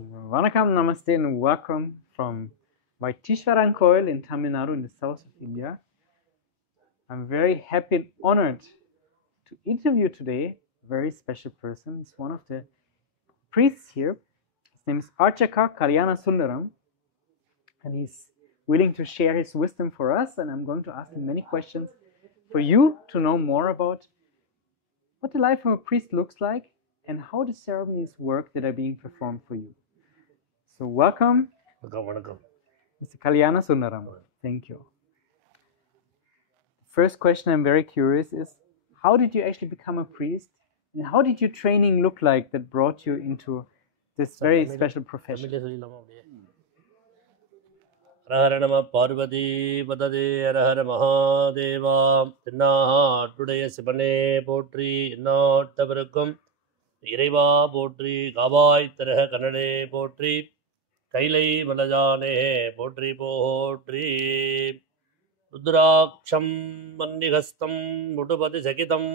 Vanakkam, Namaste, and welcome from Vaitishwaran Koil in Tamil Nadu in the south of India. I'm very happy and honored to interview today a very special person. He's one of the priests here. His name is Archaka Kalyana Sundaram, and he's willing to share his wisdom for us. And I'm going to ask him many questions for you to know more about what the life of a priest looks like and how the ceremonies work that are being performed for you. So welcome, Mr. Kalyana Sundaram. Thank you. First question I'm very curious is, how did you actually become a priest? And how did your training look like that brought you into this very special profession? ஹரஹர நம பார்வதி பததே ஹரஹர மகாதேவா. தென்னாட்டுடைய சிவனே போற்றி, எந்நாட்டவருக்கும் இறைவா போற்றி. காவாய் தரக கண்ணனே போற்றி, கைலை மலஜானே போற்றி போற்றி. ருத்ராட்சம் மன்னிகஸ்தம் முடுபதி சகிதம்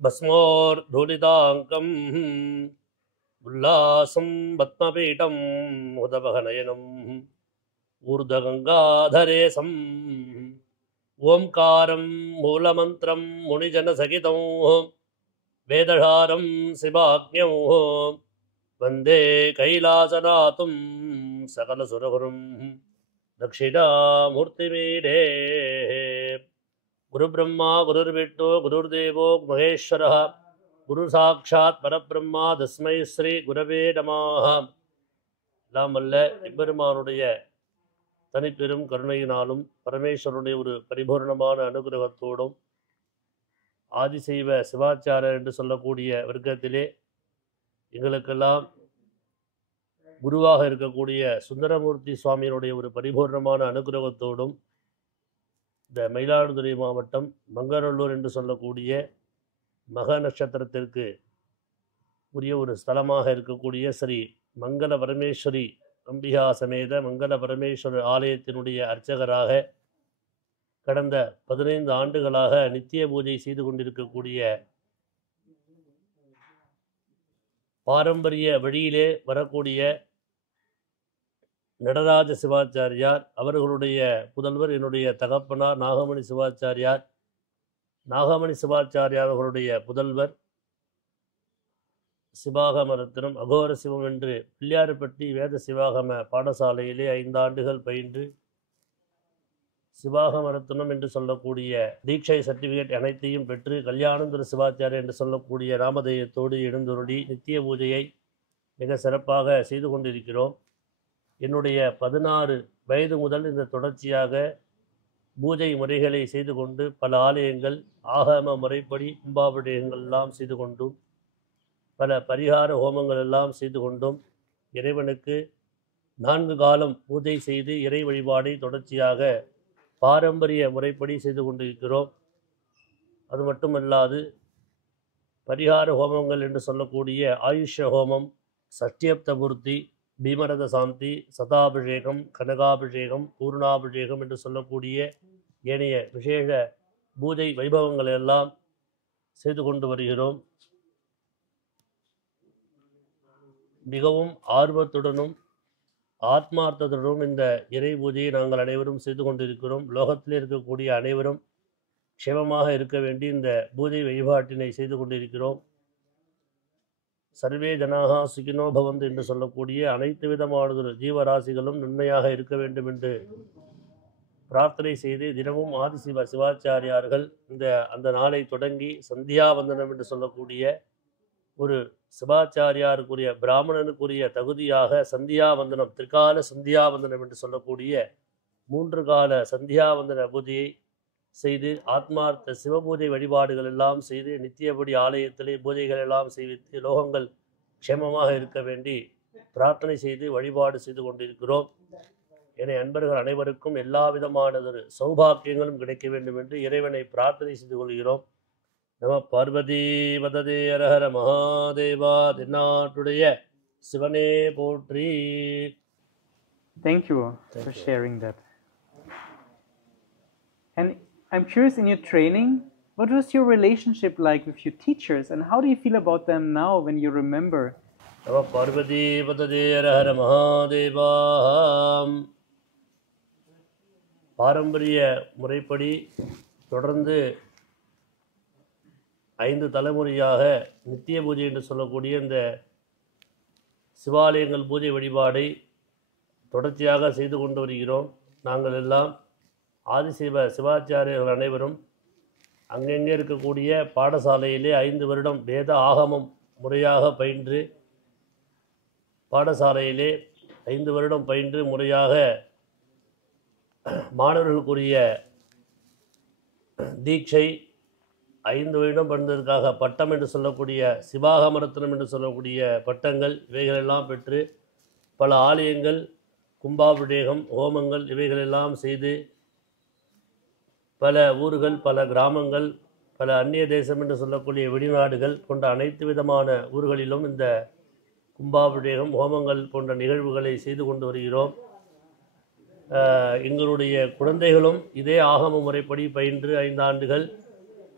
பஸ்மோர் தூளிதாங்கம் உல்லாசம் பத்மபீடம் உதவகநயனம் ऊर्ध्वगङ्गाधरेशं ओंकारं मूलमन्त्रं मुनिजनसहितं वेदधारं शिवाज्ञं वन्दे कैलासनाथं सकलसुरगुरुं दक्षिणामूर्तिमीडे. गुरुब्रह्मा गुरुर्विष्णु गुरुर्देवो महेश्वरः गुरुसाक्षात् परब्रह्मा तस्मै श्री गुरवे नमः. எல்லாம் வல்ல எம்பெருமானுடைய தனிப்பெரும் கருணையினாலும் பரமேஸ்வரனுடைய ஒரு பரிபூர்ணமான அனுகிரகத்தோடும் ஆதிசைவ சிவாச்சாரர் என்று சொல்லக்கூடிய வர்க்கத்திலே எங்களுக்கெல்லாம் குருவாக இருக்கக்கூடிய சுந்தரமூர்த்தி சுவாமியினுடைய ஒரு பரிபூர்ணமான அனுகிரகத்தோடும் இந்த மயிலாடுதுறை மாவட்டம் மங்கநல்லூர் என்று சொல்லக்கூடிய மக நட்சத்திரத்திற்கு உரிய ஒரு ஸ்தலமாக இருக்கக்கூடிய ஸ்ரீ மங்கள பரமேஸ்வரி அம்பிகா சமேத மங்கள பரமேஸ்வரர் ஆலயத்தினுடைய அர்ச்சகராக கடந்த 15 ஆண்டுகளாக நித்திய பூஜை செய்து கொண்டிருக்கக்கூடிய பாரம்பரிய வழியிலே வரக்கூடிய நடராஜ சிவாச்சாரியார் அவர்களுடைய புதல்வர் என்னுடைய தகப்பனார் நாகமணி சிவாச்சாரியார். நாகமணி சிவாச்சாரியார் அவர்களுடைய புதல்வர் சிவாகம ரத்னம் அகோர சிவம் என்று பிள்ளையார்பட்டி வேத சிவாகம பாடசாலையிலே 5 ஆண்டுகள் பயின்று சிவாகம ரத்னம் என்று சொல்லக்கூடிய தீட்சை சர்டிஃபிகேட் அனைத்தையும் பெற்று கல்யாணந்தர சிவாச்சாரியர் என்று சொல்லக்கூடிய ராமதேயத்தோடு எழுந்துருளி நித்திய பூஜையை மிக சிறப்பாக செய்து கொண்டிருக்கிறோம். என்னுடைய 16 வயது முதல் இந்த தொடர்ச்சியாக பூஜை முறைகளை செய்து கொண்டு பல ஆலயங்கள் ஆகம முறைப்படி கும்பாபிஷேகங்கள் எல்லாம் செய்து கொண்டும் பல பரிகார ஹோமங்கள் எல்லாம் செய்து கொண்டும் இறைவனுக்கு 4 காலம் பூஜை செய்து இறை வழிபாடை தொடர்ச்சியாக பாரம்பரிய முறைப்படி செய்து கொண்டிருக்கிறோம். அது மட்டுமல்லாது பரிகார ஹோமங்கள் என்று சொல்லக்கூடிய ஆயுஷ ஹோமம், சஷ்டியப்த பூர்த்தி, பீமரத சாந்தி, சதாபிஷேகம், கனகாபிஷேகம், பூர்ணாபிஷேகம் என்று சொல்லக்கூடிய ஏனைய விசேஷ பூஜை வைபவங்கள் எல்லாம் செய்து கொண்டு வருகிறோம். மிகவும் ஆர்வத்துடனும் ஆத்மார்த்தத்துடனும் இந்த இறை பூஜையை நாங்கள் அனைவரும் செய்து கொண்டிருக்கிறோம். லோகத்தில் இருக்கக்கூடிய அனைவரும் க்ஷேமமாக இருக்க வேண்டி இந்த பூஜை வழிபாட்டினை செய்து கொண்டிருக்கிறோம். சர்வே ஜனாகா சுகினோ பவந்து என்று சொல்லக்கூடிய அனைத்து விதமானதொரு ஜீவராசிகளும் நன்மையாக இருக்க வேண்டும் என்று பிரார்த்தனை செய்து தினமும் ஆதிசிவ சிவாச்சாரியார்கள் அந்த நாளை தொடங்கி சந்தியாவந்தனம் என்று சொல்லக்கூடிய ஒரு சிவாச்சாரியாருக்குரிய பிராமணனுக்குரிய தகுதியாக சந்தியாவந்தனம், திரிகால சந்தியாவந்தனம் என்று சொல்லக்கூடிய 3 கால சந்தியாவந்தன பூஜையை செய்து ஆத்மார்த்த சிவபூஜை வழிபாடுகள் எல்லாம் செய்து நித்தியபடி ஆலயத்திலே பூஜைகள் எல்லாம் செய்வித்து லோகங்கள் க்ஷேமமாக இருக்க வேண்டி பிரார்த்தனை செய்து வழிபாடு செய்து கொண்டிருக்கிறோம். என அன்பர்கள் அனைவருக்கும் எல்லா விதமானதொரு சௌபாக்கியங்களும் கிடைக்க வேண்டும் என்று இறைவனை பிரார்த்தனை செய்து கொள்கிறோம். நம பார்வதி பததே ஹரஹர மகாதேவா. தென்னாட்டுடைய சிவனே போற்றி. Thank you for sharing that. And I'm curious, in your training, what was your relationship like with your teachers, and how do you feel about them now when you remember நம பார்வதீபதே ஹர ஹர மகாதேவா. பாரம்பரிய முறைப்படி தொடர்ந்து 5 தலைமுறையாக நித்திய பூஜை என்று சொல்லக்கூடிய இந்த சிவாலயங்கள் பூஜை வழிபாடை தொடர்ச்சியாக செய்து கொண்டு வருகிறோம். நாங்கள் எல்லாம் ஆதிசைவ சிவாச்சாரியர்கள் அனைவரும் அங்கங்கே இருக்கக்கூடிய பாடசாலையிலே 5 வருடம் வேத ஆகமம் முறையாக பயின்று, பாடசாலையிலே 5 வருடம் பயின்று முறையாக மாணவர்களுக்குரிய தீட்சை 5 வருடம் படித்ததற்காக பட்டம் என்று சொல்லக்கூடிய சிவாகமரத்னம் என்று சொல்லக்கூடிய பட்டங்கள் இவைகளெல்லாம் பெற்று பல ஆலயங்கள் கும்பாபிஷேகம் ஹோமங்கள் இவைகளெல்லாம் செய்து பல ஊர்கள் பல கிராமங்கள் பல அந்நிய தேசம் என்று சொல்லக்கூடிய வெளிநாடுகள் போன்ற அனைத்து விதமான ஊர்களிலும் இந்த கும்பாபிஷேகம் ஹோமங்கள் போன்ற நிகழ்வுகளை செய்து கொண்டு வருகிறோம். எங்களுடைய குழந்தைகளும் இதே ஆகம முறைப்படி பயின்று 5 ஆண்டுகள்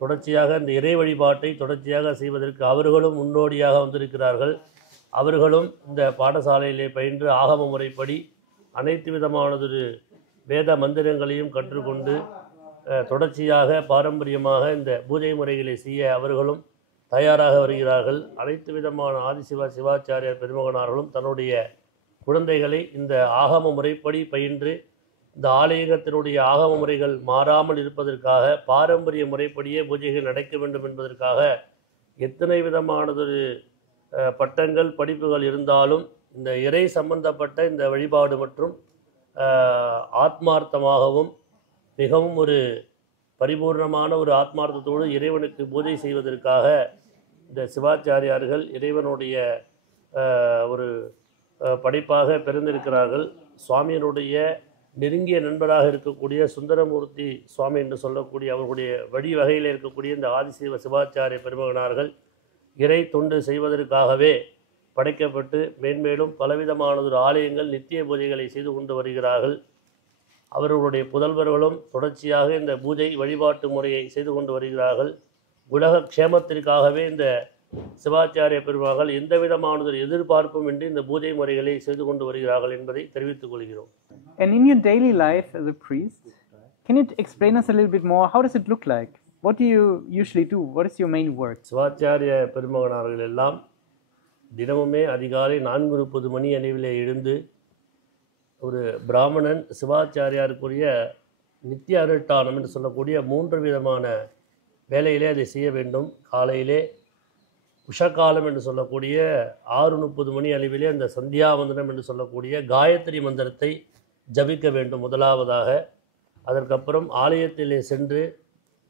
தொடர்ச்சியாக இந்த இறை வழிபாட்டை தொடர்ச்சியாக செய்வதற்கு அவர்களும் முன்னோடியாக வந்திருக்கிறார்கள். அவர்களும் இந்த பாடசாலையிலே பயின்று ஆகம முறைப்படி அனைத்து விதமானதொரு வேத மந்திரங்களையும் கற்றுக்கொண்டு தொடர்ச்சியாக பாரம்பரியமாக இந்த பூஜை முறைகளை செய்ய அவர்களும் தயாராக வருகிறார்கள். அனைத்து விதமான ஆதிசிவ சிவாச்சாரியர் பெருமகனார்களும் தன்னுடைய குழந்தைகளை இந்த ஆகம முறைப்படி பயின்று இந்த ஆலயத்தினுடைய ஆகம முறைகள் மாறாமல் இருப்பதற்காக பாரம்பரிய முறைப்படியே பூஜைகள் நடக்க வேண்டும் என்பதற்காக எத்தனை விதமானதொரு பட்டங்கள் படிப்புகள் இருந்தாலும் இந்த இறை சம்பந்தப்பட்ட இந்த வழிபாடு மற்றும் ஆத்மார்த்தமாகவும் மிகவும் ஒரு பரிபூர்ணமான ஒரு ஆத்மார்த்தத்தோடு இறைவனுக்கு பூஜை செய்வதற்காக இந்த சிவாச்சாரியார்கள் இறைவனுடைய ஒரு படைப்பாக பிறந்திருக்கிறார்கள். சுவாமியினுடைய நெருங்கிய நண்பராக இருக்கக்கூடிய சுந்தரமூர்த்தி சுவாமி என்று சொல்லக்கூடிய அவர்களுடைய வழிவகையில் இருக்கக்கூடிய இந்த ஆதிசிவ சிவாச்சாரிய பெருமகனார்கள் இறை தொண்டு செய்வதற்காகவே படைக்கப்பட்டு மேன்மேலும் பலவிதமானதொரு ஆலயங்கள் நித்திய பூஜைகளை செய்து கொண்டு வருகிறார்கள். அவர்களுடைய புதல்வர்களும் தொடர்ச்சியாக இந்த பூஜை வழிபாட்டு முறையை செய்து கொண்டு வருகிறார்கள். உலக க்ஷேமத்திற்காகவே இந்த சிவாச்சாரிய பெருமகள் எந்த விதமானதொரு எதிர்பார்ப்பும் இன்றி இந்த பூஜை முறைகளை செய்து கொண்டு வருகிறார்கள் என்பதை தெரிவித்துக் கொள்கிறோம். And in your daily life as a priest, can you explain us a little bit more? How does it look like? What do you usually do? What is your main work? சிவாச்சாரிய பெருமகனார்கள் எல்லாம் தினமுமே அதிகாலை 4:30 மணி அளவிலே எழுந்து ஒரு பிராமணன் சிவாச்சாரியாருக்குரிய நித்திய அனுஷ்டானம் என்று சொல்லக்கூடிய 3 விதமான வேலையிலே அதை செய்ய வேண்டும். காலையிலே உஷகாலம் என்று சொல்லக்கூடிய 6:30 மணி அளவிலே அந்த சந்தியாவந்தனம் என்று சொல்லக்கூடிய காயத்ரி மந்திரத்தை ஜபிக்க வேண்டும் முதலாவதாக. அதற்கப்புறம் ஆலயத்திலே சென்று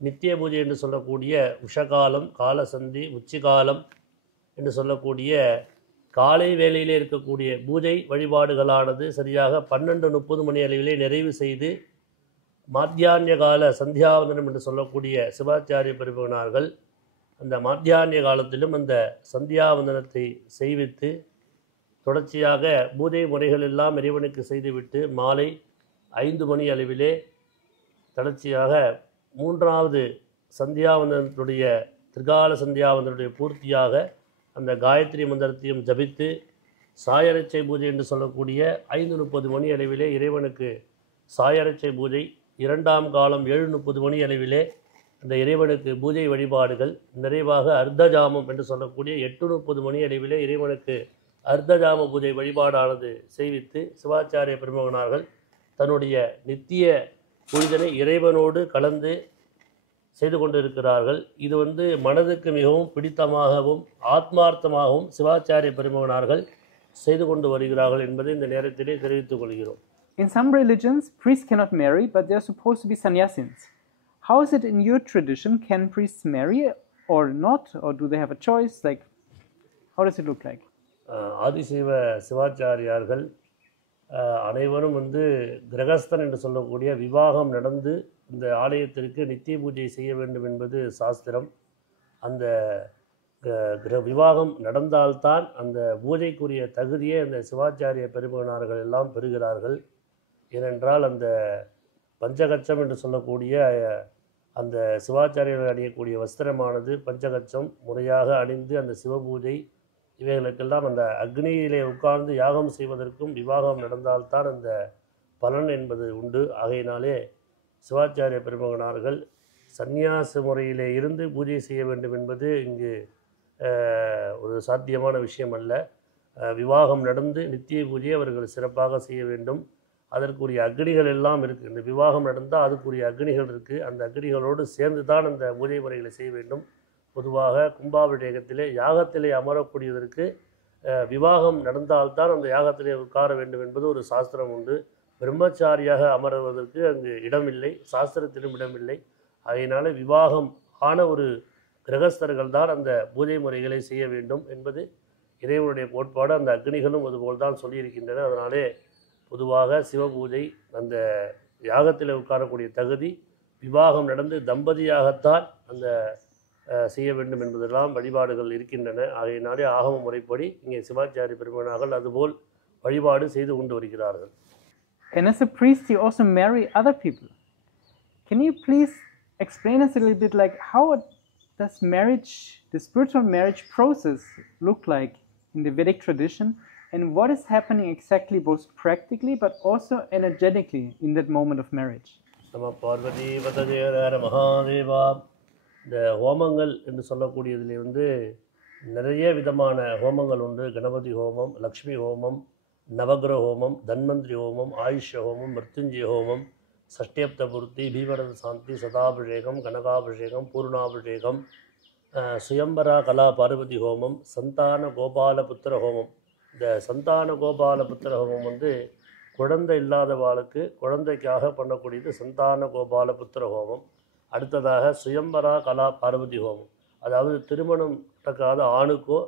நித்திய பூஜை என்று சொல்லக்கூடிய உஷகாலம் காலசந்தி உச்சிகாலம் என்று சொல்லக்கூடிய காலை வேளையிலே இருக்கக்கூடிய பூஜை வழிபாடுகளானது சரியாக 12:30 மணி அளவிலே நிறைவு செய்து மாத்தியான்ய கால சந்தியாவந்தனம் என்று சொல்லக்கூடிய சிவாச்சாரிய பெருமகனார்கள் அந்த மாத்தியான்ய காலத்திலும் அந்த சந்தியாவந்தனத்தை செய்வித்து தொடர்ச்சியாக பூஜை முறைகள் எல்லாம் இறைவனுக்கு செய்துவிட்டு மாலை 5 மணி அளவிலே தொடர்ச்சியாக 3வது சந்தியாவந்தனத்துடைய திரிகால சந்தியாவந்தனுடைய பூர்த்தியாக அந்த காயத்ரி மந்திரத்தையும் ஜபித்து சாயரட்சை பூஜை என்று சொல்லக்கூடிய 5:30 மணி அளவிலே இறைவனுக்கு சாயரட்சை பூஜை, 2ஆம் காலம் 7:30 மணி அளவிலே அந்த இறைவனுக்கு பூஜை வழிபாடுகள் நிறைவாக அர்த்தஜாமம் என்று சொல்லக்கூடிய 8:30 மணி அளவிலே இறைவனுக்கு அர்த்தஜாம பூஜை வழிபாடானது செய்வித்து சிவாச்சாரிய பெருமகனார்கள் தன்னுடைய நித்திய பூஜனை இறைவனோடு கலந்து செய்து கொண்டிருக்கிறார்கள். இது மனதுக்கு மிகவும் பிடித்தமாகவும் ஆத்மார்த்தமாகவும் சிவாச்சாரிய பெருமகனார்கள் செய்து கொண்டு வருகிறார்கள் என்பதை இந்த நேரத்திலே தெரிவித்துக் கொள்கிறோம். In some religions, priests cannot marry, but they are supposed to be sannyasins. How is it in your tradition? Can priests marry or not? Or do they have a choice? Like, how does it look like? ஆதிசிவ சிவாச்சாரியார்கள் அனைவரும் கிரகஸ்தன் என்று சொல்லக்கூடிய விவாகம் நடந்து இந்த ஆலயத்திற்கு நித்திய பூஜை செய்ய வேண்டும் என்பது சாஸ்திரம். அந்த விவாகம் நடந்தால்தான் அந்த பூஜைக்குரிய தகுதியை அந்த சிவாச்சாரிய பெருமகனார்கள் எல்லாம் பெறுகிறார்கள். ஏனென்றால் அந்த பஞ்சகச்சம் என்று சொல்லக்கூடிய அந்த சிவாச்சாரியர்கள் அணியக்கூடிய வஸ்திரமானது பஞ்சகச்சம் முறையாக அணிந்து அந்த சிவபூஜை இவைகளுக்கெல்லாம் அந்த அக்னியிலே உட்கார்ந்து யாகம் செய்வதற்கும் விவாகம் நடந்தால்தான் அந்த பலன் என்பது உண்டு. ஆகையினாலே சிவாச்சாரிய பெருமகனார்கள் சந்நியாச முறையிலே இருந்து பூஜை செய்ய வேண்டும் என்பது இங்கு ஒரு சாத்தியமான விஷயம் அல்ல. விவாகம் நடந்து நித்திய பூஜையை அவர்கள் சிறப்பாக செய்ய வேண்டும். அதற்குரிய அக்னிகள் எல்லாம் இருக்குது. இந்த விவாகம் நடந்தால் அதுக்குரிய அக்னிகள் இருக்குது. அந்த அக்னிகளோடு சேர்ந்து தான் அந்த பூஜை முறைகளை செய்ய வேண்டும். பொதுவாக கும்பாபிஷேகத்திலே யாகத்திலே அமரக்கூடியதற்கு விவாகம் நடந்தால்தான் அந்த யாகத்திலே உட்கார வேண்டும் என்பது ஒரு சாஸ்திரம் உண்டு. பிரம்மச்சாரியாக அமர்வதற்கு அங்கு இடமில்லை, சாஸ்திரத்திலும் இடமில்லை. அதனால் விவாகம் ஆன ஒரு கிரகஸ்தர்கள் தான் அந்த பூஜை முறைகளை செய்ய வேண்டும் என்பது இறைவனுடைய கோட்பாடு. அந்த அக்னிகளும் அதுபோல் தான் சொல்லியிருக்கின்றன. அதனாலே பொதுவாக சிவபூஜை அந்த யாகத்தில் உட்காரக்கூடிய தகுதி விவாகம் நடந்து தம்பதியாகத்தான் அந்த செய்ய வேண்டும் என்பதெல்லாம் வழிபாடுகள் இருக்கின்றன. ஆகையினாலே ஆகம முறைப்படி இங்கே சிவாச்சாரி பெருமகனார்கள் அதுபோல் வழிபாடு செய்து கொண்டு வருகிறார்கள். And as a priest, you also marry other people. Can you please explain us a little bit, like how does marriage, the spiritual marriage process, look like in the Vedic tradition, and what is happening exactly, both practically but also energetically, in that moment of marriage? Nama Parvati Vatadera Mahadeva. இந்த ஹோமங்கள் என்று சொல்லக்கூடியதில் நிறைய விதமான ஹோமங்கள் உண்டு. கணபதி ஹோமம், லக்ஷ்மி ஹோமம், நவகிரக ஹோமம், தன்வந்திரி ஹோமம், ஆயுஷ ஹோமம், மிருத்யுஞ்சய ஹோமம், சஷ்டியப்த பூர்த்தி, பீமரத சாந்தி, சதாபிஷேகம், கனகாபிஷேகம், பூர்ணாபிஷேகம், சுயம்பரா கலா பார்வதி ஹோமம், சந்தான கோபாலபுத்திர ஹோமம். இந்த சந்தான கோபாலபுத்திர ஹோமம் குழந்தை இல்லாதவாளுக்கு குழந்தைக்காக பண்ணக்கூடியது சந்தான கோபாலபுத்திர ஹோமம். அடுத்ததாக சுயம்பரா கலா பார்வதி ஹோமம், அதாவது திருமணம் நடக்காத ஆணுக்கோ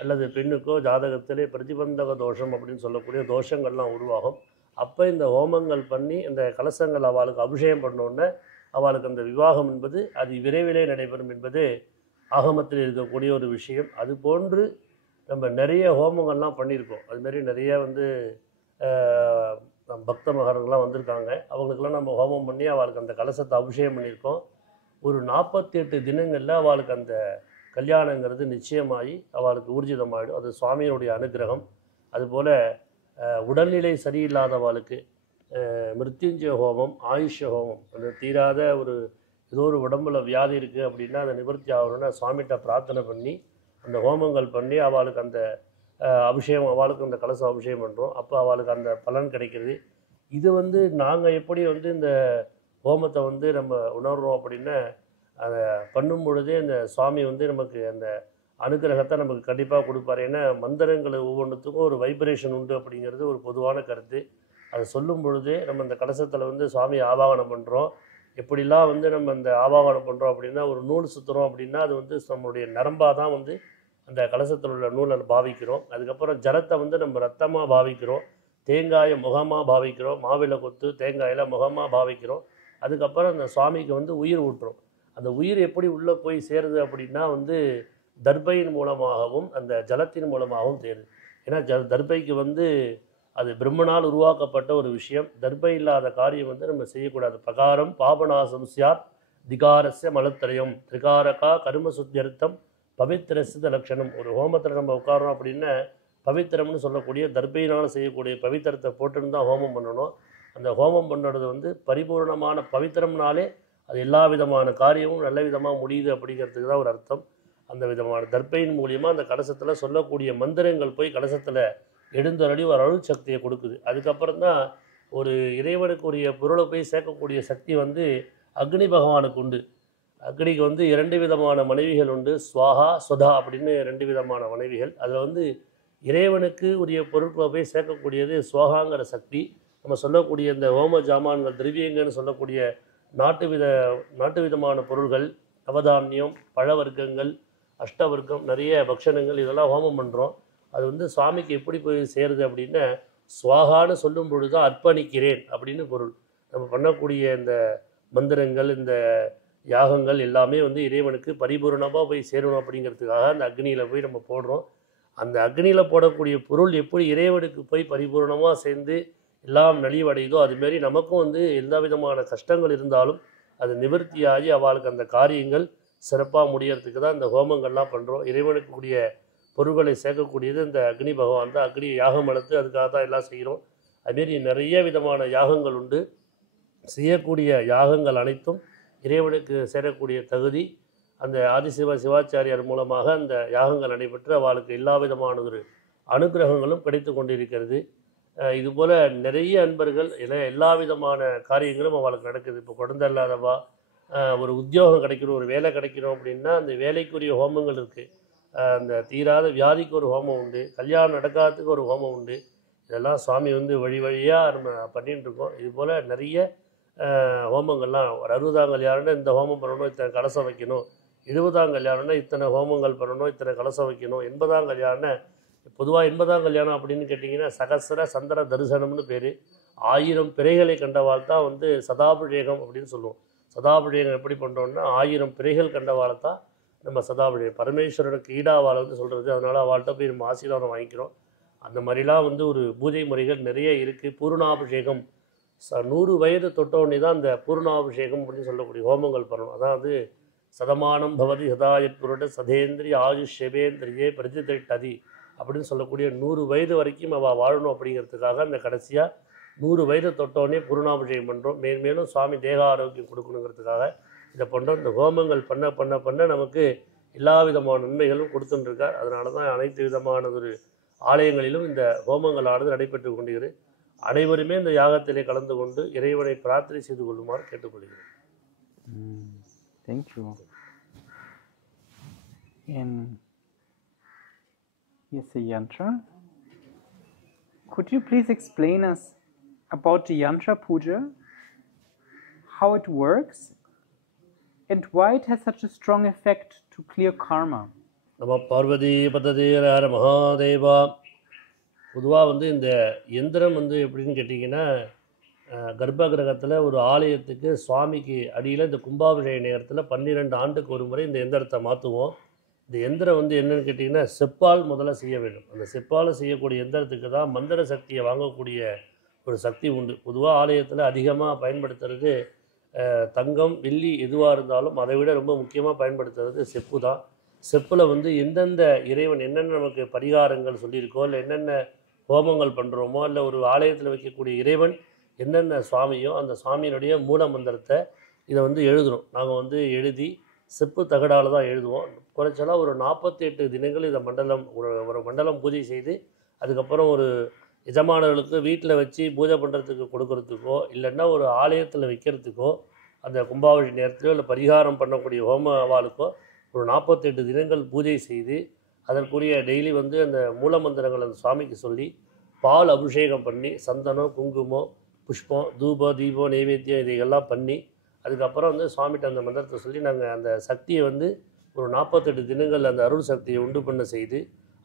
அல்லது பெண்ணுக்கோ ஜாதகத்திலே பிரதிபந்தக தோஷம் அப்படின்னு சொல்லக்கூடிய தோஷங்கள்லாம் உருவாகும். அப்போ இந்த ஹோமங்கள் பண்ணி இந்த கலசங்கள் அவளுக்கு அபிஷேகம் பண்ணோன்னே அவளுக்கு அந்த விவாகம் என்பது அது விரைவிலே நடைபெறும் என்பது ஆகமத்தில் இருக்கக்கூடிய ஒரு விஷயம். அது போன்று நம்ம நிறைய ஹோமங்கள்லாம் பண்ணியிருக்கோம். அதுமாரி நிறைய பக்த மகர்கள்லாம் வந்திருக்காங்க. அவங்களுக்கெல்லாம் நம்ம ஹோமம் பண்ணி அவளுக்கு அந்த கலசத்தை அபிஷேகம் பண்ணியிருக்கோம். ஒரு 48 தினங்களில் அவளுக்கு அந்த கல்யாணங்கிறது நிச்சயமாகி அவளுக்கு ஊர்ஜிதமாகிடும். அது சுவாமியினுடைய அனுகிரகம். அதுபோல் உடல்நிலை சரியில்லாதவாளுக்கு மிருத்யுஞ்சய ஹோமம், ஆயுஷ ஹோமம், அந்த தீராத ஏதோ ஒரு உடம்புல வியாதி இருக்குது அப்படின்னா அதை நிவர்த்தி ஆகணும்னா சுவாமிகிட்ட பிரார்த்தனை பண்ணி அந்த ஹோமங்கள் பண்ணி அவளுக்கு அந்த அபிஷேகம், அவளுக்கு அந்த கலசம் அபிஷேகம் பண்ணுறோம். அப்போ அவளுக்கு அந்த பலன் கிடைக்கிறது. இது நாங்கள் எப்படி இந்த ஹோமத்தை நம்ம உணர்கிறோம் அப்படின்னா அதை பண்ணும் பொழுதே அந்த சுவாமி நமக்கு அந்த அனுகிரகத்தை நமக்கு கண்டிப்பாக கொடுப்பார். ஏன்னா மந்திரங்கள் ஒவ்வொன்றுத்துக்கும் ஒரு வைப்ரேஷன் உண்டு அப்படிங்கிறது ஒரு பொதுவான கருத்து. அதை சொல்லும் பொழுதே நம்ம அந்த கலசத்தில் சுவாமி ஆவாகனம் பண்ணுறோம். எப்படிலாம் நம்ம அந்த ஆவாகனம் பண்ணுறோம் அப்படின்னா ஒரு நூல் சுற்றுறோம் அப்படின்னா அது நம்மளுடைய நரம்பாக தான் அந்த கலசத்தில் உள்ள நூலை பாவிக்கிறோம். அதுக்கப்புறம் ஜலத்தை நம்ம ரத்தமாக பாவிக்கிறோம், தேங்காயை முகமாக பாவிக்கிறோம், மாவிலை கொத்து தேங்காயில் முகமாக பாவிக்கிறோம். அதுக்கப்புறம் அந்த சுவாமிக்கு உயிர் ஊட்டுறோம். அந்த உயிர் எப்படி உள்ளே போய் சேருது அப்படின்னா தர்பையின் மூலமாகவும் அந்த ஜலத்தின் மூலமாகவும் சேருது. ஏன்னா தர்பைக்கு அது பிரம்மனால் உருவாக்கப்பட்ட ஒரு விஷயம். தர்பை இல்லாத காரியம் நம்ம செய்யக்கூடாது. பிரகாரம் பாபநாசம் சியாத் திகாரஸ்ய மலத்திரயம் திரிகாரகா கர்ம சுத்தியர்த்தம் பவித்திரசித லட்சணம். ஒரு ஹோமத்தில் நம்ம உட்காரோம் அப்படின்னா பவித்திரம்னு சொல்லக்கூடிய தர்பையினால் செய்யக்கூடிய பவித்திரத்தை போட்டுன்னு தான் ஹோமம் பண்ணணும். அந்த ஹோமம் பண்ணுறது பரிபூர்ணமான பவித்திரம்னாலே அது எல்லா விதமான காரியமும் நல்ல விதமாக முடியுது அப்படிங்கிறதுக்கு தான் ஒரு அர்த்தம். அந்த விதமான தர்பையின் மூலியமாக அந்த கலசத்தில் சொல்லக்கூடிய மந்திரங்கள் போய் கலசத்தில் எழுந்தருளி ஒரு அருள் சக்தியை கொடுக்குது. அதுக்கப்புறம் தான் ஒரு இறைவனுக்குரிய பொருளை போய் சேர்க்கக்கூடிய சக்தி அக்னி பகவானுக்கு உண்டு. அக்னிக்கு 2 விதமான மனைவிகள் உண்டு. ஸ்வாஹா ஸ்வதா அப்படின்னு 2 விதமான மனைவிகள். அதில் இறைவனுக்கு உரிய பொருட்களை போய் சேர்க்கக்கூடியது ஸ்வாகாங்கிற சக்தி. நம்ம சொல்லக்கூடிய இந்த ஹோம ஜாமான்கள் திரவியங்கள்னு சொல்லக்கூடிய நாட்டு விதமான பொருள்கள், நவதானியம், பழ வர்க்கங்கள், அஷ்டவர்க்கம், நிறைய பக்ஷணங்கள் இதெல்லாம் ஹோமம் பண்ணுறோம். அது சுவாமிக்கு எப்படி போய் சேருது அப்படின்னா ஸ்வாகான்னு சொல்லும் பொழுது தான் அர்ப்பணிக்கிறேன் அப்படின்னு பொருள். நம்ம பண்ணக்கூடிய இந்த மந்திரங்கள் இந்த யாகங்கள் எல்லாமே இறைவனுக்கு பரிபூர்ணமாக போய் சேரணும் அப்படிங்கிறதுக்காக அந்த அக்னியில் போய் நம்ம போடுறோம். அந்த அக்னியில் போடக்கூடிய பொருள் எப்படி இறைவனுக்கு போய் பரிபூர்ணமாக சேர்ந்து எல்லாம் நலிவடையுதோ அதுமாரி நமக்கும் எந்த விதமான கஷ்டங்கள் இருந்தாலும் அது நிவர்த்தியாகி அவளுக்கு அந்த காரியங்கள் சிறப்பாக முடியறதுக்கு தான் இந்த ஹோமங்கள்லாம் பண்ணுறோம். இறைவனுக்கு கூடிய பொருட்களை சேர்க்கக்கூடியது இந்த அக்னி பகவான் தான். அக்னி யாகம் வளர்த்து அதுக்காக தான் எல்லாம் செய்கிறோம். அதுமாரி நிறைய விதமான யாகங்கள் உண்டு. செய்யக்கூடிய யாகங்கள் அனைத்தும் இறைவனுக்கு சேரக்கூடிய தகுதி அந்த சிவாச்சாரியார் மூலமாக அந்த யாகங்கள் நடைபெற்று அவளுக்கு எல்லா விதமான ஒரு அனுகிரகங்களும் கிடைத்து கொண்டிருக்கிறது. இதுபோல் நிறைய அன்பர்கள் எல்லா விதமான காரியங்களும் அவளுக்கு நடக்குது. இப்போ குழந்தை இல்லாதவா, ஒரு உத்தியோகம் கிடைக்கணும், ஒரு வேலை கிடைக்கணும் அப்படின்னா அந்த வேலைக்குரிய ஹோமங்கள் இருக்குது. அந்த தீராத வியாதிக்கு ஒரு ஹோமம் உண்டு, கல்யாணம் நடக்காததுக்கு ஒரு ஹோமம் உண்டு. இதெல்லாம் சுவாமி வழி வழியாக நம்ம பண்ணிகிட்டு இருக்கோம். இதுபோல் நிறைய ஹோமங்கள்லாம், ஒரு 60ஆம் கல்யாணம்னா இந்த ஹோமம் பண்ணணும், இத்தனை கலசம் வைக்கணும், 70ஆம் கல்யாணம்னா இத்தனை ஹோமங்கள் பண்ணணும், இத்தனை கலசம் வைக்கணும், 80ஆம் கல்யாணம்னா பொதுவாக 80ஆம் கல்யாணம் அப்படின்னு கேட்டிங்கன்னா சகசர சந்திர தரிசனம்னு பேர். 1000 பிறைகளை கண்டவாள் தான் சதாபிஷேகம் அப்படின்னு சொல்லுவோம். சதாபிஷேகம் எப்படி பண்ணுறோம்னா 1000 பிறைகள் கண்டவாளை தான் நம்ம சதாபிஷேகம், பரமேஸ்வரனுக்கு ஈடாவாள் சொல்கிறது. அதனால் அவள்கிட்ட போய் நம்ம ஆசீர்வாதம் வாங்கிக்கிறோம். அந்த மாதிரிலாம் ஒரு பூஜை முறைகள் நிறைய இருக்குது. பூர்ணாபிஷேகம் 100 வயது தொட்டவுடனே தான் அந்த பூர்ணாபிஷேகம் அப்படின்னு சொல்லக்கூடிய ஹோமங்கள் பண்ணணும். அதாவது சதமானம் பவதி சதாயத் புருட சதேந்திரிய ஆயுஷ் ஷெவேந்திரியே பிரதிதட்டதி அப்படின்னு சொல்லக்கூடிய 100 வயது வரைக்கும் அவள் வாழணும் அப்படிங்கிறதுக்காக அந்த கடைசியாக 100 வயது தொட்டோடனே பூர்ணாபிஷேகம் பண்ணுறோம். மேலும் சுவாமி தேக ஆரோக்கியம் கொடுக்கணுங்கிறதுக்காக இதை பண்ணுறோம். இந்த ஹோமங்கள் பண்ண பண்ண பண்ண நமக்கு எல்லா விதமான நன்மைகளும் கொடுத்துட்டுருக்கார். அதனால தான் அனைத்து விதமான ஒரு ஆலயங்களிலும் இந்த ஹோமங்களானது நடைபெற்று கொண்டிருக்கிறது. அனைவருமே இந்த யாகத்திலே கலந்து கொண்டு இறைவனை பிரார்த்தனை செய்து கொள்ளுமாறு கேட்டுக்கொள்கிறேன். Thank you. And here's the yantra. Could you please explain us about the yantra puja, how it works, and why it has such a strong effect to clear karma? Nama Parvati Padade Hara Mahadeva. பொதுவாக இந்த எந்திரம் எப்படின்னு கேட்டிங்கன்னா, கர்ப்ப கிரகத்தில் ஒரு ஆலயத்துக்கு சுவாமிக்கு அடியில் இந்த கும்பாபிஷேக நேரத்தில் 12 ஆண்டுக்கு ஒரு முறை இந்த எந்திரத்தை மாற்றுவோம். இந்த எந்திரம் என்னென்னு கேட்டிங்கன்னா செப்பால் முதல்ல செய்ய வேண்டும். அந்த செப்பால் செய்யக்கூடிய எந்திரத்துக்கு தான் மந்திர சக்தியை வாங்கக்கூடிய ஒரு சக்தி உண்டு. பொதுவாக ஆலயத்தில் அதிகமாக பயன்படுத்துறது தங்கம் வெள்ளி எதுவாக இருந்தாலும் அதை விட ரொம்ப முக்கியமாக பயன்படுத்துறது செப்பு தான். செப்பில் எந்தெந்த இறைவன் என்னென்ன நமக்கு பரிகாரங்கள் சொல்லியிருக்கோ, இல்லை என்னென்ன ஹோமங்கள் பண்ணுறோமோ, இல்லை ஒரு ஆலயத்தில் வைக்கக்கூடிய இறைவன் என்னென்ன சுவாமியோ அந்த சுவாமியினுடைய மூல மந்திரத்தை இதை எழுதுகிறோம். நாங்கள் எழுதி செப்பு தகடால் தான் எழுதுவோம். குறைச்சலாக ஒரு 48 தினங்கள் இதை ஒரு மண்டலம் பூஜை செய்து அதுக்கப்புறம் ஒரு எஜமானர்களுக்கு வீட்டில் வச்சு பூஜை பண்ணுறதுக்கு கொடுக்கறதுக்கோ, இல்லைன்னா ஒரு ஆலயத்தில் வைக்கிறதுக்கோ, அந்த கும்பாபிஷேக நேரத்திலோ இல்லை பரிகாரம் பண்ணக்கூடிய ஹோம அவாளுக்கோ ஒரு 48 தினங்கள் பூஜை செய்து அதற்குரிய டெய்லி அந்த மூல மந்திரங்கள் அந்த சுவாமிக்கு சொல்லி பால் அபிஷேகம் பண்ணி சந்தனம் குங்குமம் புஷ்பம் தூபம் தீபம் நைவேத்தியம் இதையெல்லாம் பண்ணி அதுக்கப்புறம் சுவாமிகிட்ட அந்த மந்திரத்தை சொல்லி நாங்கள் அந்த சக்தியை ஒரு 48 தினங்கள் அந்த அருள் சக்தியை உண்டு பண்ண செய்து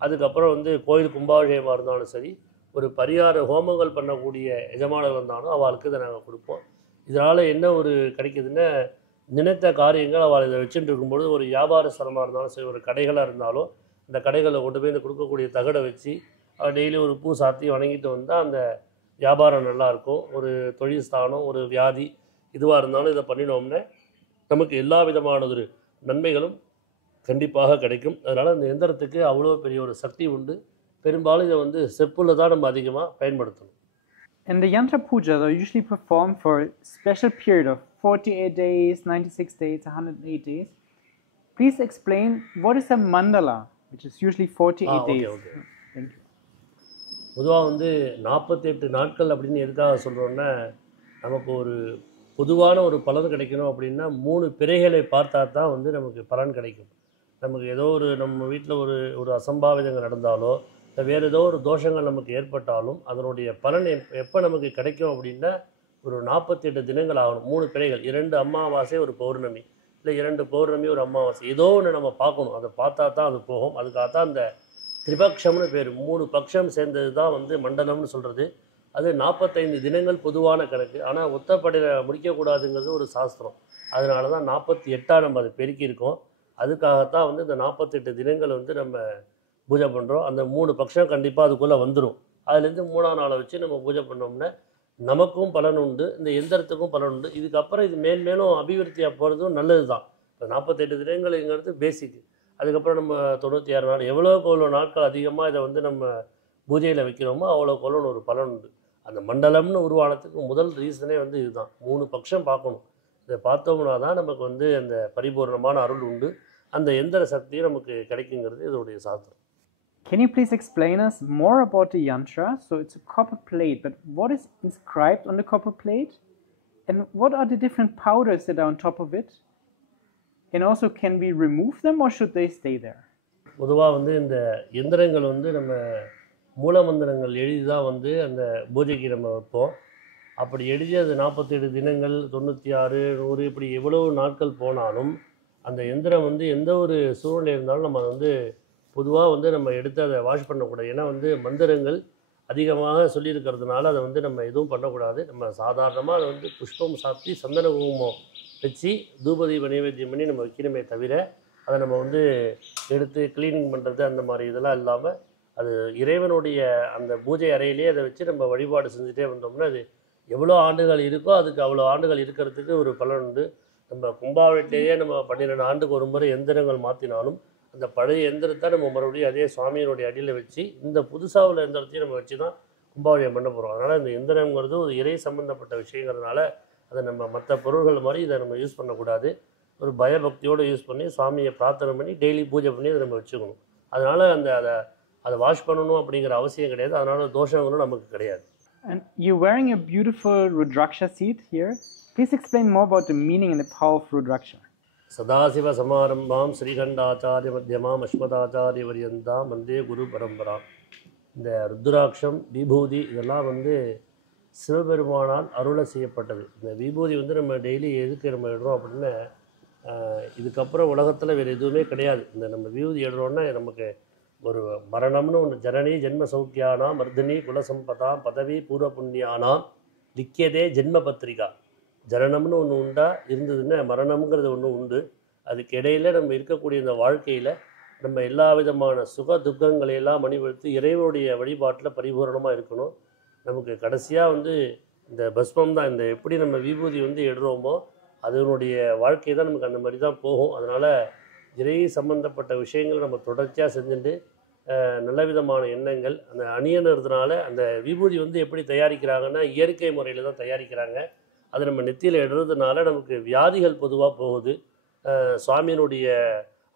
அதுக்கப்புறம் கோயில் கும்பாபிஷேகமாக இருந்தாலும் சரி, ஒரு பரிகார ஹோமங்கள் பண்ணக்கூடிய எஜமானர் வந்தாலும் அவளுக்கு இதை நாங்கள் கொடுப்போம். இதனால் என்ன கிடைக்குதுன்னா, நினைத்த காரியங்கள் அவள் இதை வச்சுட்டு இருக்கும்பொழுது ஒரு வியாபார ஸ்தலமாக இருந்தாலும் சரி, ஒரு கடைகளாக இருந்தாலும் அந்த கடைகளில் கொண்டு போய் கொடுக்கக்கூடிய தகடை வச்சு டெய்லி ஒரு பூ சாத்தி வணங்கிட்டு வந்தால் அந்த வியாபாரம் நல்லாயிருக்கும். ஒரு தொழில் ஸ்தானம், ஒரு வியாதி இதுவாக இருந்தாலும் இதை பண்ணினோம்னா நமக்கு எல்லா விதமான ஒரு நன்மைகளும் கண்டிப்பாக கிடைக்கும். அதனால் அந்த எந்திரத்துக்கு அவ்வளோ பெரிய ஒரு சக்தி உண்டு. பெரும்பாலும் இதை செப்புல தான் நம்ம அதிகமாக பயன்படுத்தணும். And the yantra pujas are usually performed for a special period of 48 days, 96 days, 108 days. Please explain what is a mandala, which is usually 48 days. Okay. Thank you. பொதுவாக 48 நாட்கள் அப்படின்னு எதுக்காக சொல்கிறோன்னா, நமக்கு ஒரு பொதுவான ஒரு பலன் கிடைக்கணும் அப்படின்னா 3 பிறைகளை பார்த்தா தான் நமக்கு பலன் கிடைக்கும். நமக்கு ஏதோ நம்ம வீட்டில் ஒரு அசம்பாவிதங்கள் நடந்தாலோ இல்லை வேறு ஏதோ ஒரு தோஷங்கள் நமக்கு ஏற்பட்டாலும் அதனுடைய பலன் எப்போ நமக்கு கிடைக்கும் அப்படின்னா ஒரு 48 தினங்கள் ஆகணும். 3 பிறைகள், 2 அமாவாசை ஒரு பௌர்ணமி, இல்லை 2 பௌர்ணமி ஒரு அமாவாசை, ஏதோ ஒன்று நம்ம பார்க்கணும். அதை பார்த்தா தான் அது போகும். அதுக்காக தான் அந்த திரிபக்ஷம்னு பேர். 3 பக்ஷம் சேர்ந்தது தான் மண்டலம்னு சொல்கிறது. அது 45 தினங்கள் பொதுவான கணக்கு. ஆனால் ஒத்தப்படையில் முடிக்கக்கூடாதுங்கிறது ஒரு சாஸ்திரம். அதனால தான் 48ஆக நம்ம அதை பெருக்கியிருக்கோம். அதுக்காகத்தான் இந்த 48 தினங்கள் நம்ம பூஜை பண்ணுறோம். அந்த 3 பக்ஷம் கண்டிப்பாக அதுக்குள்ளே வந்துடும். அதுலேருந்து 3ஆம் நாளை வச்சு நம்ம பூஜை பண்ணோம்னா நமக்கும் பலன் உண்டு, இந்த எந்திரத்துக்கும் பலன் உண்டு. இதுக்கப்புறம் இது மேலும் அபிவிருத்தியாக போகிறதும் நல்லது தான். இப்போ 48 தினங்கள்ங்கிறது பேசிக்கு. அதுக்கப்புறம் நம்ம 96 நாள் எவ்வளோக்கு எவ்வளோ நாட்கள் அதிகமாக இதை வந்து நம்ம பூஜையில் வைக்கிறோமோ அவ்வளோக்கு எவ்வளோ ஒரு பலன் உண்டு. அந்த மண்டலம்னு உருவானதுக்கு முதல் ரீசனே வந்து இதுதான். 3 பட்சம் பார்க்கணும். இதை பார்த்தோம்னா தான் நமக்கு வந்து அந்த பரிபூர்ணமான அருள் உண்டு, அந்த எந்திர சக்தியும் நமக்கு கிடைக்குங்கிறது இதோடைய சாஸ்திரம். Can you please explain us more about the yantra? So it's a copper plate, but what is inscribed on the copper plate? And what are the different powders that are on top of it? And also, can we remove them or should they stay there? பொதுவாக வந்து இந்த எந்திரங்கள் வந்து நம்ம மூலமந்திரங்கள் எழுதி தான் வந்து அந்த பூஜைக்கு நம்ம வைப்போம். அப்படி எழுதி அது 47 தினங்கள் 96 100 இப்படி எவ்வளோ நாட்கள் போனாலும் அந்த எந்திரம் வந்து எந்த ஒரு சூழ்நிலை இருந்தாலும் நம்ம வந்து பொதுவாக வந்து நம்ம எடுத்து அதை வாஷ் பண்ணக்கூடாது. ஏன்னா வந்து மந்திரங்கள் அதிகமாக சொல்லியிருக்கிறதுனால அதை வந்து நம்ம எதுவும் பண்ணக்கூடாது. நம்ம சாதாரணமாக அதை வந்து புஷ்பம் சாத்தி சந்தன குங்குமம் வச்சு தூபதீப நைவேத்தியம் பண்ணி நம்ம வைக்கிறோமே தவிர அதை நம்ம வந்து எடுத்து க்ளீனிங் பண்ணுறது அந்த மாதிரி இதெல்லாம் இல்லாமல் அது இறைவனுடைய அந்த பூஜை அறையிலே அதை வச்சு நம்ம வழிபாடு செஞ்சுட்டே வந்தோம்னா அது எவ்வளோ ஆண்டுகள் இருக்கோ அதுக்கு அவ்வளோ ஆண்டுகள் இருக்கிறதுக்கு ஒரு பலன் உண்டு. நம்ம கும்பாவட்டிலேயே நம்ம 12 ஆண்டுக்கு ஒரு முறை எந்திரங்கள் மாற்றினாலும் அந்த பழைய எந்திரத்தை நம்ம மறுபடியும் அதே சுவாமியினுடைய அடியில் வச்சு இந்த புதுசாக உள்ள எந்திரத்தையும் நம்ம வச்சு தான் கும்பாவளியம் பண்ண போகிறோம். அதனால் இந்த எந்திரங்கிறது ஒரு இறை சம்மந்தப்பட்ட விஷயங்கிறதுனால அதை நம்ம மற்ற பொருள்கள் மாதிரி இதை நம்ம யூஸ் பண்ணக்கூடாது. ஒரு பயபக்தியோடு யூஸ் பண்ணி சுவாமியை பிரார்த்தனை பண்ணி டெய்லி பூஜை பண்ணி அதை நம்ம வச்சுக்கணும். அதனால் அதை வாஷ் பண்ணணும் அப்படிங்கிற அவசியம் கிடையாது. அதனால் தோஷங்களும் நமக்கு கிடையாது. And you're wearing a beautiful Rudraksha seed here. Please explain more about the meaning and the power of Rudraksha. Sadashiva சமாரம்பாம் ஸ்ரீகண்டாச்சாரிய மத்தியமாம் அஸ்மதாச்சாரிய பரியந்தாம் வந்தே குரு பரம்பரா. இந்த ருத்ராட்சம் விபூதி இதெல்லாம் வந்து சிவபெருமானால் அருளை செய்யப்பட்டது. இந்த விபூதி வந்து நம்ம டெய்லி எதுக்கு நம்ம இடுறோம் அப்படின்னா இதுக்கப்புறம் உலகத்தில் வேறு எதுவுமே கிடையாது. இந்த நம்ம விபூதி இடுறோன்னா நமக்கு ஒரு மரணம்னு ஒன்று ஜனனி ஜென்ம சௌக்கியானாம் மர்தினி குலசம்பதாம் பதவி பூர்வ புண்ணியானாம் லிக்கியதே ஜென்ம பத்திரிகா. ஜனனம்னு ஒன்று உண்டா இருந்ததுன்னா மரணம்ங்கிறது ஒன்று உண்டு. அதுக்கு இடையில் நம்ம இருக்கக்கூடிய இந்த வாழ்க்கையில் நம்ம எல்லா விதமான சுக துக்கங்களையெல்லாம் மணிவெடுத்து இறைவனுடைய வழிபாட்டில் பரிபூரணமாக இருக்கணும். நமக்கு கடைசியாக வந்து இந்த பஸ்மம் தான், இந்த எப்படி நம்ம விபூதி வந்து எடுறோமோ அதனுடைய வாழ்க்கை தான் நமக்கு அந்த மாதிரி தான் போகும். அதனால் இறை சம்பந்தப்பட்ட விஷயங்களை நம்ம தொடர்ச்சியாக செஞ்சுட்டு நல்ல விதமான எண்ணங்கள் அந்த அணியணுறதுனால அந்த விபூதி வந்து எப்படி தயாரிக்கிறாங்கன்னா இயற்கை முறையில் தான் தயாரிக்கிறாங்க. அது நம்ம நெத்தியில் இடுறதுனால நமக்கு வியாதிகள் பொதுவாக போகுது. சுவாமியினுடைய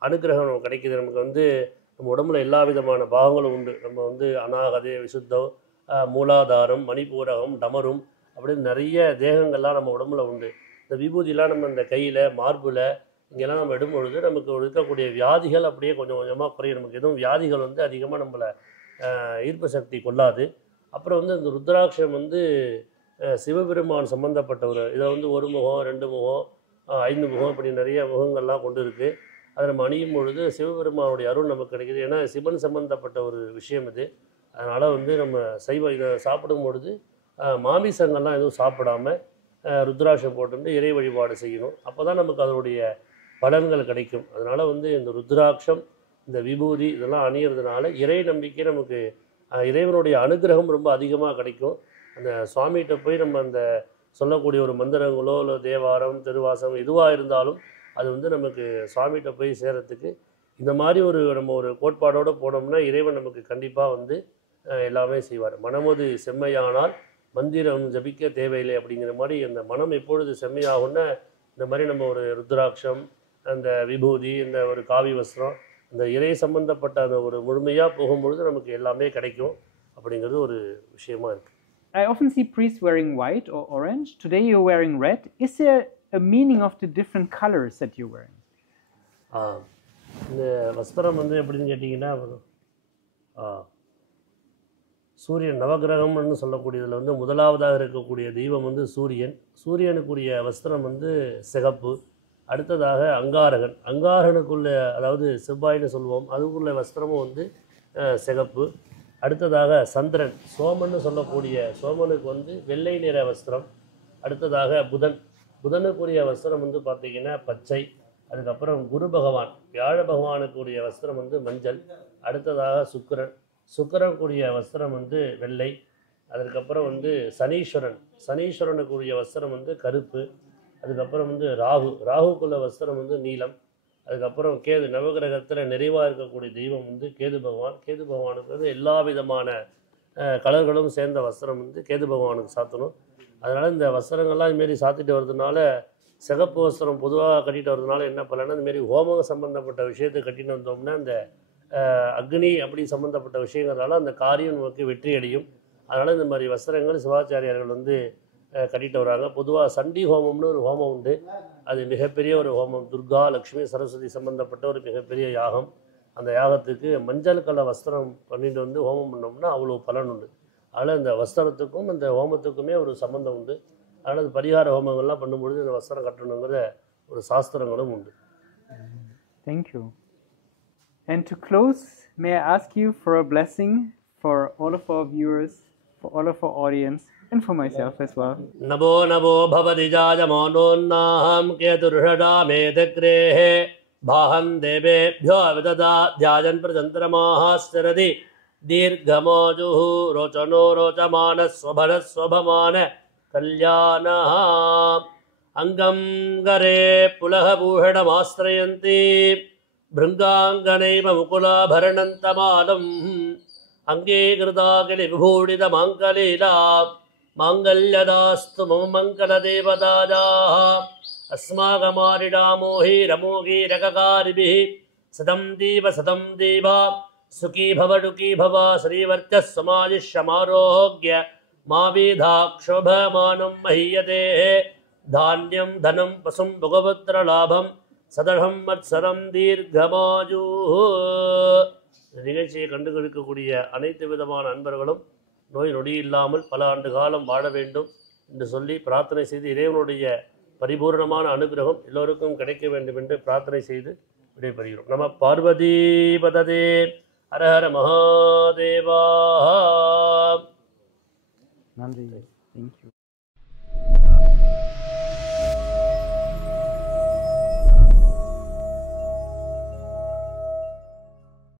அனுகிரகம் நமக்கு கிடைக்கிது. நமக்கு வந்து நம்ம உடம்புல எல்லா விதமான பாகங்களும் உண்டு. நம்ம வந்து அநாகதே விசுத்தம் மூலாதாரம் மணிப்பூரகம் டமரும் அப்படின்னு நிறைய தேகங்கள்லாம் நம்ம உடம்புல உண்டு. இந்த விபூதிலாம் நம்ம இந்த கையில் மார்பில் இங்கெல்லாம் நம்ம இடும்பொழுது நமக்கு இருக்கக்கூடிய வியாதிகள் அப்படியே கொஞ்சம் கொஞ்சமாக குறையும். நமக்கு எதுவும் வியாதிகள் வந்து அதிகமாக நம்மளை ஈர்ப்பு சக்தி கொள்ளாது. அப்புறம் வந்து இந்த ருத்ராட்சம் வந்து சிவபெருமான் சம்பந்தப்பட்ட இதை வந்து 1 முகம் 2 முகம் 5 முகம் இப்படி நிறைய முகங்கள்லாம் கொண்டு இருக்குது. அதை நம்ம அணியும் பொழுது சிவபெருமானுடைய அருள் நமக்கு கிடைக்கிது. ஏன்னா சிவன் சம்பந்தப்பட்ட ஒரு விஷயம் இது. அதனால் வந்து நம்ம இதை சாப்பிடும் பொழுது மாமிசங்கள்லாம் எதுவும் சாப்பிடாமல் ருத்ராட்சம் போட்டு இறை வழிபாடு செய்யணும். அப்போ தான் நமக்கு அதனுடைய பலன்கள் கிடைக்கும். அதனால் வந்து இந்த ருத்ராட்சம் இந்த விபூதி இதெல்லாம் அணியறதுனால இறை நம்பிக்கை நமக்கு இறைவனுடைய அனுகிரகம் ரொம்ப அதிகமாக கிடைக்கும். அந்த சுவாமிகிட்ட போய் நம்ம அந்த சொல்லக்கூடிய ஒரு மந்திரங்களோ இல்லை தேவாரம் திருவாசகம் எதுவாக இருந்தாலும் அது வந்து நமக்கு சுவாமிகிட்ட போய் சேரத்துக்கு இந்த மாதிரி நம்ம ஒரு கோட்பாடோடு போனோம்னா இறைவன் நமக்கு கண்டிப்பாக வந்து எல்லாமே செய்வார். மனமது செம்மையானால் மந்திரம் ஜபிக்க தேவையில்லை அப்படிங்கிற மாதிரி அந்த மனம் எப்பொழுது செம்மையாகும்னா இந்த மாதிரி நம்ம ஒரு ருத்ராட்சம் அந்த விபூதி இந்த ஒரு காவி வஸ்திரம் அந்த இறை சம்பந்தப்பட்ட அந்த ஒரு முழுமையாக போகும்பொழுது நமக்கு எல்லாமே கிடைக்கும் அப்படிங்கிறது ஒரு விஷயமா இருக்குது. I often see priests wearing white or orange. Today you're wearing red. Is there a meaning of the different colors that you're wearing? இந்த வஸ்திரம் வந்து எப்படின்னு கேட்டிங்கன்னா சூரியன் நவகிரகம்னு சொல்லக்கூடியதில் வந்து முதலாவதாக இருக்கக்கூடிய தெய்வம் வந்து சூரியனுக்குரிய வஸ்திரம் வந்து சிகப்பு. அடுத்ததாக அங்காரகனுக்குள்ள அதாவது செவ்வாய்னு சொல்லுவோம் அதுக்குள்ள வஸ்திரமும் வந்து சிகப்பு. அடுத்ததாக சந்திரன் சோமன்னு சொல்லக்கூடிய சோமனுக்கு வந்து வெள்ளை நிற வஸ்திரம். அடுத்ததாக புதனுக்குரிய வஸ்திரம் வந்து பார்த்திங்கன்னா பச்சை. அதுக்கப்புறம் குரு பகவான் வியாழ பகவானுக்குரிய வஸ்திரம் வந்து மஞ்சள். அடுத்ததாக சுக்கிரனுக்குரிய வஸ்திரம் வந்து வெள்ளை. அதுக்கப்புறம் வந்து சனீஸ்வரனுக்குரிய வஸ்திரம் வந்து கருப்பு. அதுக்கப்புறம் வந்து ராகுக்குள்ள வஸ்திரம் வந்து நீலம். அதுக்கப்புறம் கேது நவகிரகத்தில் நிறைவாக இருக்கக்கூடிய தெய்வம் வந்து கேது பகவான். கேது பகவானுக்கு எல்லா விதமான கலர்களும் சேர்ந்த வஸ்திரம் வந்து கேது பகவானுக்கு சாத்தணும். அதனால் இந்த வஸ்திரங்கள்லாம் இதுமாரி சாத்திட்டு வர்றதுனால, சிகப்பு வஸ்திரம் பொதுவாக கட்டிட்டு வர்றதுனால என்ன பலன்னா, இந்தமாரி ஹோமம் சம்மந்தப்பட்ட விஷயத்தை கட்டிட்டு வந்தோம்னா அந்த அக்னி அப்படி சம்மந்தப்பட்ட விஷயங்கிறதால அந்த காரியம் நமக்கு வெற்றி அடையும். அதனால் இந்த மாதிரி வஸ்திரங்கள் சிவாச்சாரியார்கள் வந்து கட்டிட்டு வராங்க. பொதுவாக சண்டி ஹோமம்னு ஒரு ஹோமம் உண்டு. அது மிகப்பெரிய ஒரு ஹோமம். துர்கா லக்ஷ்மி சரஸ்வதி சம்மந்தப்பட்ட ஒரு மிகப்பெரிய யாகம். அந்த யாகத்துக்கு மஞ்சள் கலர் வஸ்திரம் பண்ணிட்டு வந்து ஹோமம் பண்ணோம்னா அவ்வளோ பலன் உண்டு. அதனால் இந்த வஸ்திரத்துக்கும் இந்த ஹோமத்துக்குமே ஒரு சம்மந்தம் உண்டு. அதனால் அது பரிகார ஹோமங்கள்லாம் பண்ணும்பொழுது இந்த வஸ்திரம் கட்டணுங்கிற ஒரு சாஸ்திரங்களும் உண்டு. Thank you. And to close, may I ask you for a blessing for all of our viewers, for all of our audience, and for myself as well. Namo namo bhavati jajamanonnaham keturshadametagrehe bhaham devebhyo vidada dhyajan prajantramahasteradi dirghamajuhu rochano rochamanas swabhanas swabhamana kalyanaha angam gare pulaha bhushadamastrayanti भृङ्गाङ्गनैव मुकुलाभरणन्तमालम् अङ्गे कृताकिलि विभूषितमाङ्गलीला माङ्गल्यदास्तु मम मङ्गलदेवताजाः अस्माकमारिडामोहीरमोगीरककारिभिः सदं दीव सुखी भव दुःखी भव श्रीवर्चः समाजिष्यमारोग्य मा वीधाक्षोभमानं महीयते धान्यं धनं पशुं भगवत्रलाभम् சதகம் மத்சரம் தீர்க்கமாஜூ. நிகழ்ச்சியை கண்டுகளிக்கக்கூடிய அனைத்து விதமான அன்பர்களும் நோய் நொடி இல்லாமல் பல ஆண்டு காலம் வாழ வேண்டும் என்று சொல்லி பிரார்த்தனை செய்து இறைவனுடைய பரிபூர்ணமான அனுகிரகம் எல்லோருக்கும் கிடைக்க வேண்டும் என்று பிரார்த்தனை செய்து விடைபெறுகிறோம். நம Parvati பததே Hara Hara Mahadeva. Nandri, thank you.